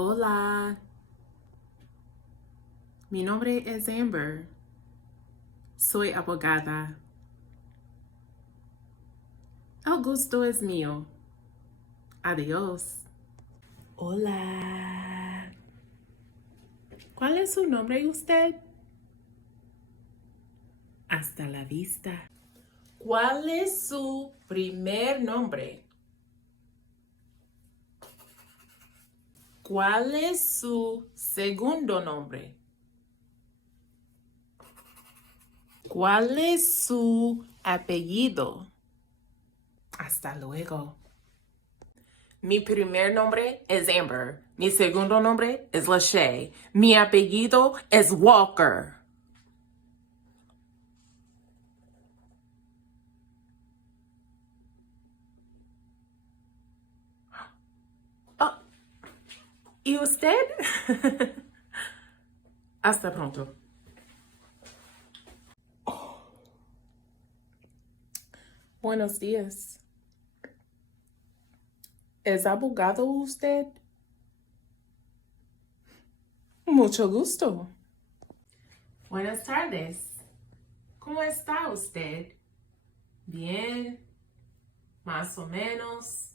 Hola, mi nombre es Amber. Soy abogada. El gusto es mío. Adiós. Hola. ¿Cuál es su nombre usted? Hasta la vista. ¿Cuál es su primer nombre? ¿Cuál es su segundo nombre? ¿Cuál es su apellido? Hasta luego. Mi primer nombre es Amber. Mi segundo nombre es Lachey. Mi apellido es Walker. Oh, ¿y usted? Hasta pronto. Buenos días. ¿Es abogado usted? Mucho gusto. Buenas tardes. ¿Cómo está usted? Bien, más o menos,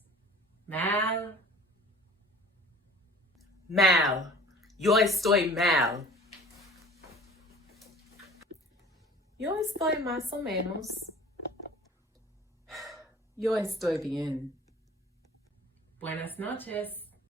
mal. Mal. Yo estoy mal. Yo estoy más o menos. Yo estoy bien. Buenas noches.